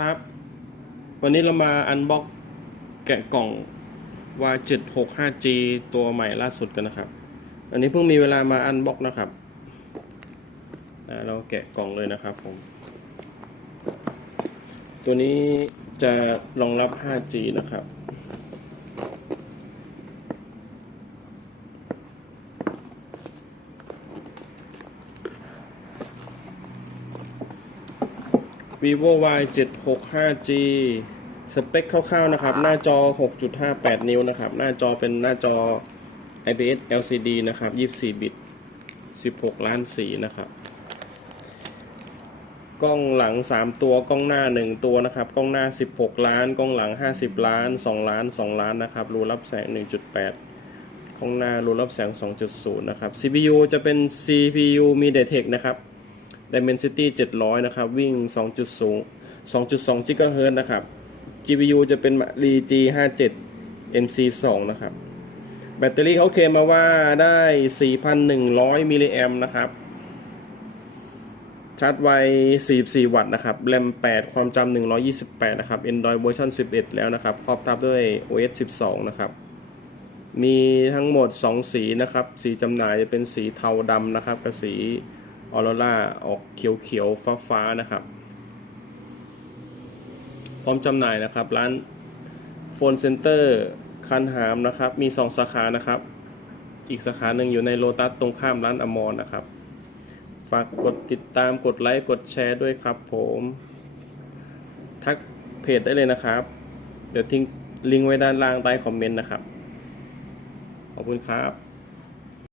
ครับ วันนี้เรามาอันบ็อกแกะกล่อง Y765G ตัวใหม่ล่าสุดกันนะครับ อันนี้เพิ่งมีเวลามาอันบ็อกนะครับ เราแกะกล่องเลยนะครับผม ตัวนี้จะรองรับ 5G นะครับ vivo y 7 6 5 g สเปคคร่าวๆนะครับ หน้าจอ 6.58 นิ้วนะครับ หน้าจอเป็นหน้าจอ IPS LCD นะครับ 24 บิต 16 ล้านสีนะครับ กล้องหลัง 3 ตัว กล้องหน้า 1 ตัวนะครับ กล้องหน้า 16 ล้าน กล้องหลัง 50 ล้าน 2 ล้าน 2 ล้านนะครับ รูรับแสง 1.8 กล้องหน้า รูรับแสง 2.0 นะครับ CPU จะเป็น CPU MediaTek นะครับ Dimensity 700 นะครับ วิ่ง 2.0 2.2 GHz นะครับ GPU จะเป็น Mali G57 MC2 นะครับ แบตเตอรี่เขาเคลมมาว่าได้ 4,100 มิลลิแอมนะครับ ชาร์จไว 44 วัตต์นะครับ แรม 8 ความจำ128 นะครับ Android เวอร์ชัน11 แล้วนะครับ ครอบทับด้วย OS 12 นะครับมีทั้งหมด 2 สีนะครับ สีจำหน่ายจะเป็นสีเทาดำนะครับกับสี ออโรราออกเขียวๆฟ้าๆนะครับ พร้อมจำหน่ายนะครับ ร้านโฟนเซ็นเตอร์คันหามนะครับ มี 2 สาขานะครับ อีกสาขาหนึ่งอยู่ในโลตัสตรงข้ามร้านอมรนะครับ ฝากกดติดตามกดไลค์กดแชร์ด้วยครับผม ทักเพจได้เลยนะครับ เดี๋ยวทิ้งลิงก์ไว้ด้านล่างใต้คอมเมนต์นะครับ ขอบคุณครับ